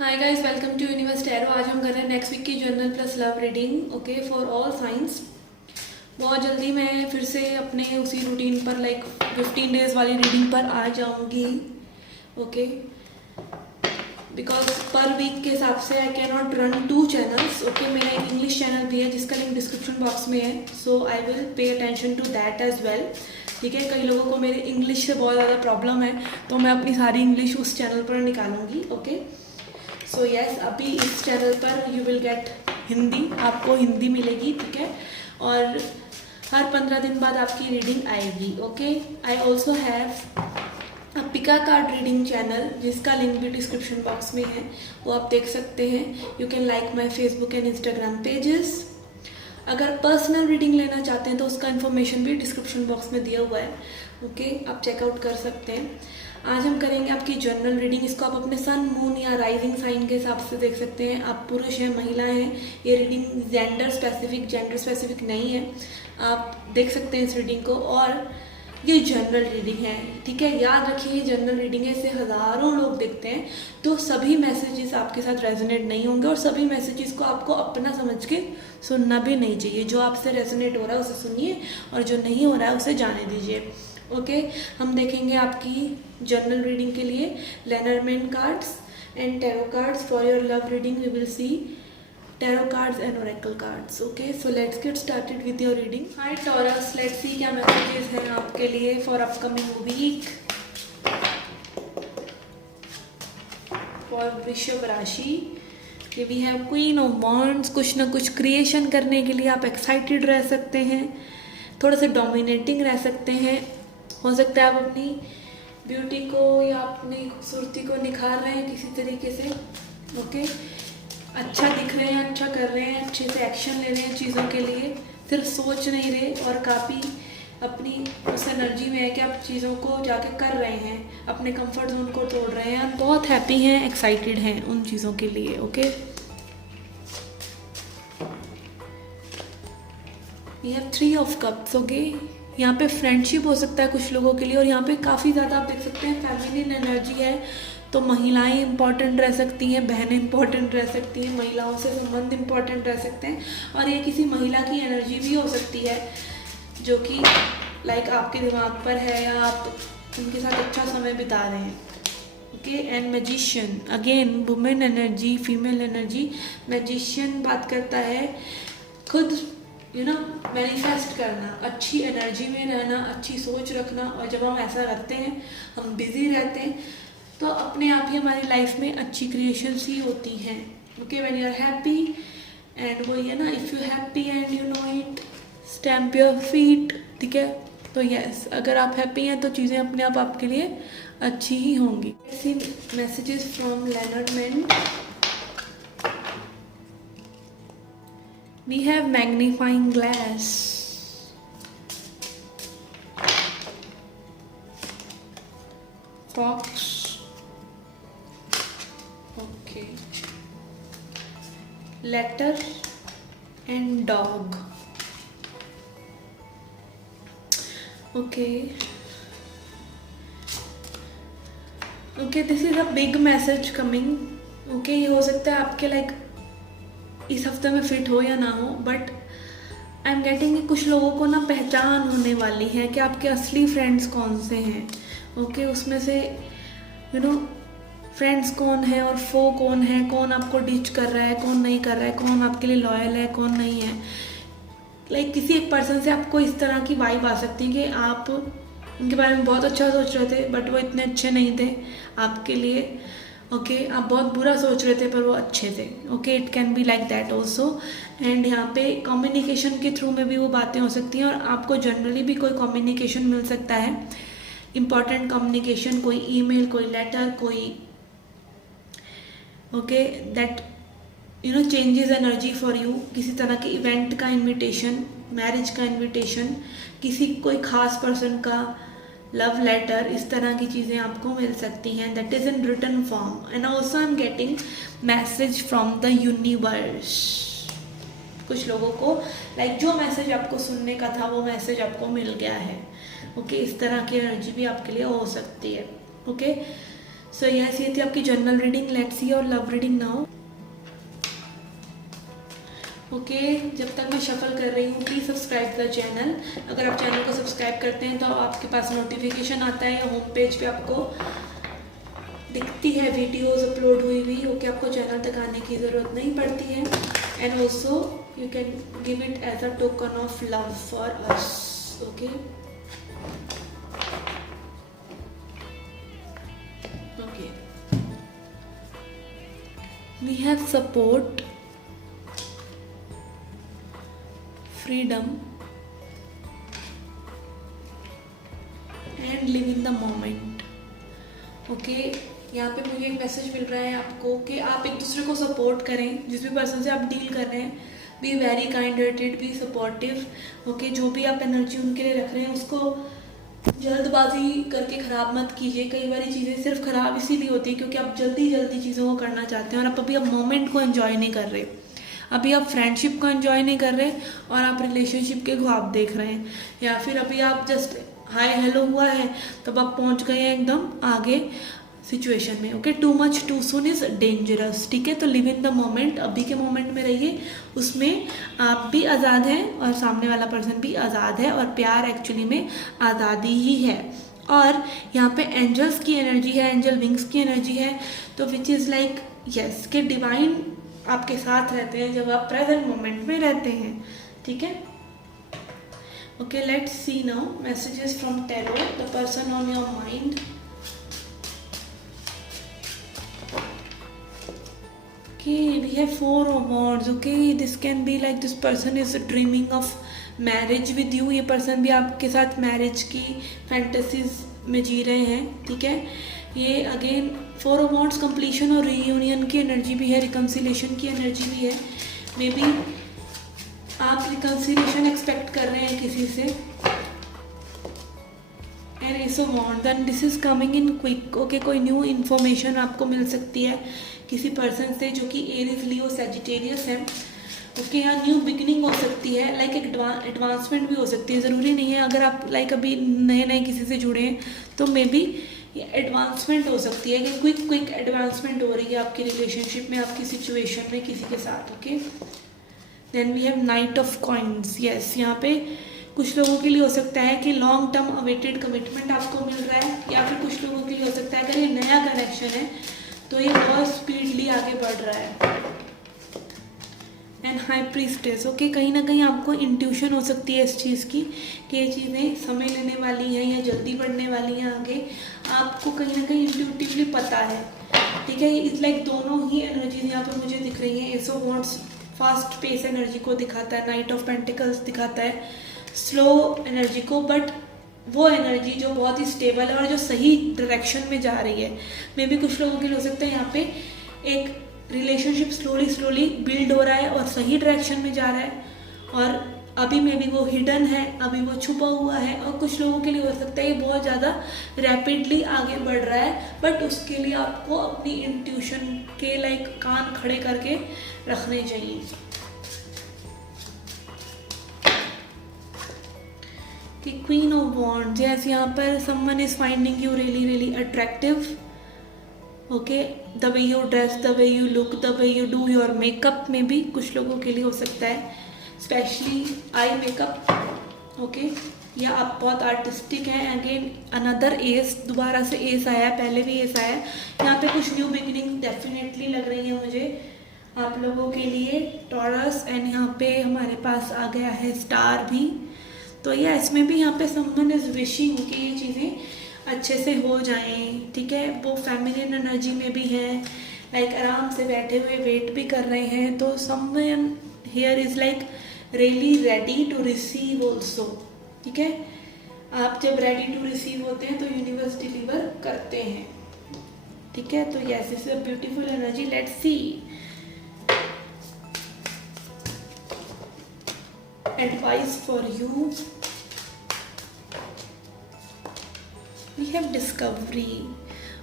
Hi guys, welcome to universe tarot. आज हम कर रहे हैं नेक्स्ट वीक की general plus love reading, okay, for all signs. बहुत जल्दी मैं फिर से अपने उसी रूटीन पर 15 डेज वाली रीडिंग पर आ जाऊंगी, ओके। बिकॉज पर वीक के हिसाब से I can not run 2 channels, okay. मेरा एक इंग्लिश चैनल भी है जिसका लिंक डिस्क्रिप्शन बॉक्स में है, so I will pay attention to that as well, ठीक है। कई लोगों को मेरे इंग्लिश से बहुत ज़्यादा प्रॉब्लम है, तो मैं अपनी सारी इंग्लिश उस चैनल पर निकालूंगी, ओके। सो यस, अभी इस चैनल पर यू विल गेट हिंदी, आपको हिंदी मिलेगी, ठीक है। और हर 15 दिन बाद आपकी रीडिंग आएगी, okay. I also have a Pika card reading channel जिसका लिंक भी डिस्क्रिप्शन बॉक्स में है, वो आप देख सकते हैं। You can like my Facebook and Instagram pages. अगर पर्सनल रीडिंग लेना चाहते हैं तो उसका इन्फॉर्मेशन भी डिस्क्रिप्शन बॉक्स में दिया हुआ है, ओके, आप चेकआउट कर सकते हैं। आज हम करेंगे आपकी जनरल रीडिंग। इसको आप अपने सन, मून या राइजिंग साइन के हिसाब से देख सकते हैं। आप पुरुष हैं, महिला हैं। ये रीडिंग जेंडर स्पेसिफिक नहीं है, आप देख सकते हैं इस रीडिंग को। और ये जनरल रीडिंग है, ठीक है। याद रखिए, ये जनरल रीडिंग है, इसे हज़ारों लोग देखते हैं, तो सभी मैसेजेस आपके साथ रेजोनेट नहीं होंगे और सभी मैसेजेस को आपको अपना समझ के सुनना भी नहीं चाहिए। जो आपसे रेजोनेट हो रहा है उसे सुनिए और जो नहीं हो रहा है उसे जाने दीजिए, ओके। हम देखेंगे आपकी जनरल रीडिंग के लिए Lenormand cards and tarot cards. For your love reading we will see tarot cards and oracle cards, okay, so let's get started with your reading. Hi Taurus, let's see क्या messages हैं आपके लिए for upcoming week for वृषभ राशि। we have Queen of Wands। कुछ ना कुछ creation करने के लिए आप एक्साइटेड रह सकते हैं, थोड़ा सा डोमिनेटिंग रह सकते हैं। हो सकता है आप अपनी ब्यूटी को या अपनी खूबसूरती को निखार रहे हैं किसी तरीके से, ओके। अच्छा दिख रहे हैं, अच्छा कर रहे हैं, अच्छे से एक्शन ले रहे हैं चीज़ों के लिए, सिर्फ सोच नहीं रहे और काफ़ी अपनी उस एनर्जी में है कि आप चीज़ों को जाके कर रहे हैं, अपने कंफर्ट जोन को तोड़ रहे हैं, बहुत हैप्पी हैं, एक्साइटेड हैं उन चीज़ों के लिए, okay. We have 3 of cups, okay. यहाँ पे फ्रेंडशिप हो सकता है कुछ लोगों के लिए और यहाँ पे काफ़ी ज़्यादा आप देख सकते हैं फेमिनिन एनर्जी है, तो महिलाएं इंपॉर्टेंट रह सकती हैं, बहनें इंपॉर्टेंट रह सकती हैं, महिलाओं से संबंध इंपॉर्टेंट रह सकते हैं। और ये किसी महिला की एनर्जी भी हो सकती है जो कि आपके दिमाग पर है या आप उनके साथ अच्छा समय बिता रहे हैं, okay. And magician, again women energy, female energy. Magician बात करता है खुद मैनिफेस्ट करना, अच्छी एनर्जी में रहना, अच्छी सोच रखना। और जब हम ऐसा करते हैं, हम बिजी रहते हैं, तो अपने आप ही हमारी लाइफ में अच्छी क्रिएशंस ही होती हैं, okay. When you are happy and वो ये ना, if you happy and you know it, stamp your feet, ठीक है। तो यस, अगर आप हैप्पी हैं तो चीज़ें अपने आप आपके लिए अच्छी ही होंगी। ऐसी messages from Lenormand. We have magnifying glass, fox, okay, letter and dog, okay, this is a big message coming, okay। ये हो सकता है आपके इस हफ्ते में फिट हो या ना हो, बट आई एम गेटिंग कि कुछ लोगों को ना पहचान होने वाली है कि आपके असली फ्रेंड्स कौन से हैं, ओके। उसमें से फ्रेंड्स कौन है और फो कौन है, कौन आपको डिच कर रहा है, कौन नहीं कर रहा है, कौन आपके लिए लॉयल है, कौन नहीं है। किसी एक पर्सन से आपको इस तरह की वाइब आ सकती है कि आप उनके बारे में बहुत अच्छा सोच रहे थे बट वो इतने अच्छे नहीं थे आपके लिए, ओके। आप बहुत बुरा सोच रहे थे पर वो अच्छे थे, okay. It can be like that also. And यहाँ पे कम्युनिकेशन के थ्रू में भी वो बातें हो सकती हैं और आपको जनरली भी कोई कम्युनिकेशन मिल सकता है, इम्पॉर्टेंट कम्युनिकेशन, कोई ईमेल, कोई लेटर, कोई, okay, that changes energy for you. किसी तरह के इवेंट का इनविटेशन, मैरिज का इनविटेशन, किसी कोई खास पर्सन का लव लेटर, इस तरह की चीज़ें आपको मिल सकती हैं, that is in written form. And also I am getting message from the universe. कुछ लोगों को जो मैसेज आपको सुनने का था वो मैसेज आपको मिल गया है, ओके। इस तरह की एनर्जी भी आपके लिए हो सकती है, ओके। सो यस, ये थी आपकी general reading. Let's see your love reading now. Okay, जब तक मैं शफल कर रही हूँ प्लीज़ सब्सक्राइब द चैनल. अगर आप चैनल को सब्सक्राइब करते हैं तो आपके पास नोटिफिकेशन आता है या होम पेज पे आपको दिखती है वीडियोस अपलोड हुई हुई. ओके, आपको चैनल तक आने की ज़रूरत नहीं पड़ती है. And also you can give it as a token of love for us. Okay, okay, we have support, freedom and live in the moment. Okay, यहाँ पे मुझे एक मैसेज मिल रहा है आपको कि आप एक दूसरे को सपोर्ट करें. जिस भी पर्सन से आप डील कर रहे हैं, be very kind hearted, be supportive. Okay, जो भी आप एनर्जी उनके लिए रख रहे हैं उसको जल्दबाजी करके ख़राब मत कीजिए. कई बारी चीज़ें सिर्फ ख़राब इसीलिए होती है क्योंकि आप जल्दी जल्दी चीज़ों को करना चाहते हैं और आप अभी मोमेंट को एंजॉय नहीं कर रहे. अभी आप फ्रेंडशिप को एंजॉय नहीं कर रहे और आप रिलेशनशिप के ख्वाब देख रहे हैं. या फिर अभी आप जस्ट हाय हेलो हुआ है तब आप पहुंच गए हैं एकदम आगे सिचुएशन में. Okay, too much too soon is dangerous. ठीक है, तो लिव इन द मोमेंट, अभी के मोमेंट में रहिए. उसमें आप भी आज़ाद हैं और सामने वाला पर्सन भी आज़ाद है और प्यार एक्चुअली में आज़ादी ही है. और यहाँ पे एंजल्स की एनर्जी है, एंजल विंग्स की एनर्जी है. तो विच इज़ लाइक यस के डिवाइन आपके साथ रहते हैं जब आप प्रेजेंट मोमेंट में रहते हैं. ठीक है. Okay, let's see now messages from tarot, the person on your mind. Okay, we have 4 of wands. Okay, this can be like this person is dreaming of marriage with you. ये person भी आपके साथ marriage की fantasies में जी रहे हैं. ठीक है, ये अगेन 4 of wands कंप्लीशन और रीयूनियन की एनर्जी भी है, रिकन्सिलेशन की एनर्जी भी है. मे बी आप रिकन्सिलेशन एक्सपेक्ट कर रहे हैं किसी से. And ace of wands, then this is coming in quick. Okay, कोई न्यू इन्फॉर्मेशन आपको मिल सकती है किसी पर्सन से जो कि एरीज, लियो, सैजिटेरियस है. उसके यहाँ न्यू बिगिनिंग हो सकती है, लाइक एडवांसमेंट भी हो सकती है. ज़रूरी नहीं है अगर आप लाइक अभी नए नए किसी से जुड़े हैं तो मे बी ये एडवांसमेंट हो सकती है कि क्विक एडवांसमेंट हो रही है आपकी रिलेशनशिप में, आपकी सिचुएशन में किसी के साथ. Okay, then we have knight of coins. Yes, यहाँ पे कुछ लोगों के लिए हो सकता है कि लॉन्ग टर्म अवेटेड कमिटमेंट आपको मिल रहा है, या फिर कुछ लोगों के लिए हो सकता है अगर ये नया कनेक्शन है तो ये बहुत स्पीडली आगे बढ़ रहा है. And high priestess. ओके, कहीं ना कहीं आपको इंट्यूशन हो सकती है इस चीज़ की कि ये चीज़ें समय लेने वाली हैं या जल्दी बढ़ने वाली हैं आगे. आपको कहीं ना कहीं इंट्यूटिवली पता है. ठीक है, इट्स लाइक दोनों ही एनर्जीज यहाँ पे मुझे दिख रही हैं. Ace of wands fast pace energy को दिखाता है, नाइट ऑफ पेंटिकल्स दिखाता है स्लो एनर्जी को, बट वो एनर्जी जो बहुत ही स्टेबल है और जो सही डायरेक्शन में जा रही है. मे बी कुछ लोगों के लिए हो सकता है यहाँ पे एक रिलेशनशिप स्लोली बिल्ड हो रहा है और सही डायरेक्शन में जा रहा है, और अभी मे बी वो हिडन है, अभी वो छुपा हुआ है. और कुछ लोगों के लिए हो सकता है ये बहुत ज़्यादा रैपिडली आगे बढ़ रहा है, बट उसके लिए आपको अपनी इंट्यूशन के लाइक कान खड़े करके रखने चाहिए. कि क्वीन ऑफ वॉन्ड्स, जैसे यहाँ पर someone is finding you really attractive. Okay, the way you dress, the way you look, the way you do your makeup में भी कुछ लोगों के लिए हो सकता है, स्पेशली आई मेकअप. ओके, या आप बहुत आर्टिस्टिक हैं. अगेन अनदर एस, दोबारा से एस आया, पहले भी एस आया. यहाँ पे कुछ न्यू बिगिनिंग डेफिनेटली लग रही है मुझे आप लोगों के लिए, टॉरस. एंड यहाँ पे हमारे पास आ गया है स्टार भी. तो या इसमें भी यहाँ पे समवन इज विशिंग कि ये चीज़ें अच्छे से हो जाएं. ठीक है, वो फेमिनिन एनर्जी में भी है, लाइक आराम से बैठे हुए वेट भी कर रहे हैं. तो someone here is like really ready to receive also. ठीक है, आप जब रेडी टू रिसीव होते हैं तो यूनिवर्स डिलीवर करते हैं. ठीक है, तो yes, is a beautiful energy. Let's see advice for you. We have discovery.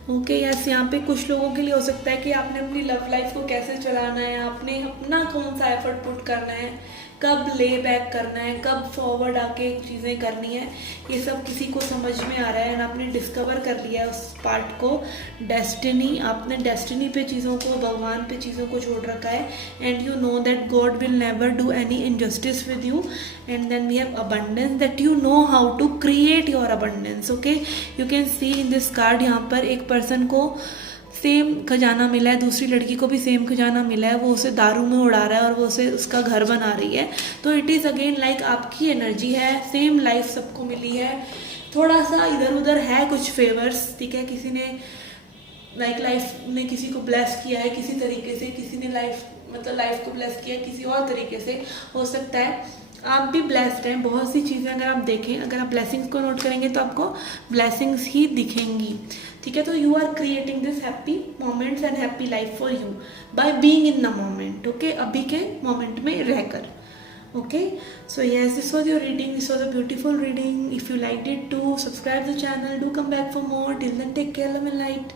Okay, yes, यहाँ पे कुछ लोगों के लिए हो सकता है कि आपने अपनी लव लाइफ को कैसे चलाना है, आपने अपना कौन सा एफर्ट पुट करना है, कब ले बैक करना है, कब फॉरवर्ड आके चीज़ें करनी है, ये सब किसी को समझ में आ रहा है। एंड आपने डिस्कवर कर लिया है उस पार्ट को, डेस्टिनी, आपने डेस्टिनी पे चीज़ों को, भगवान पे चीज़ों को छोड़ रखा है। And you know that God will never do any injustice with you. And then we have abundance, that you know how to create your abundance. Okay, you can see in this card, यहाँ पर एक person को same खजाना मिला है, दूसरी लड़की को भी सेम खजाना मिला है, वो उसे दारू में उड़ा रहा है और वो उसे उसका घर बना रही है। तो इट इज़ अगेन लाइक आपकी एनर्जी है, सेम लाइफ सबको मिली है, थोड़ा सा इधर उधर है कुछ फेवर्स, ठीक है, किसी ने लाइफ ने किसी को ब्लेस किया है किसी तरीके से, किसी ने लाइफ को ब्लेस किया है किसी और तरीके से, हो सकता है आप भी ब्लेस्ड हैं। बहुत सी चीज़ें अगर आप देखें, अगर आप ब्लेसिंग्स को नोट करेंगे तो आपको ब्लेसिंग्स ही दिखेंगी, ठीक है। तो you are creating this happy moments and happy life for you by being in the moment, okay, अभी के मोमेंट में रहकर, okay. So yes, this was your reading, this was a beautiful reading. If you like it to subscribe the channel, do come back for more, till then take care, love and light.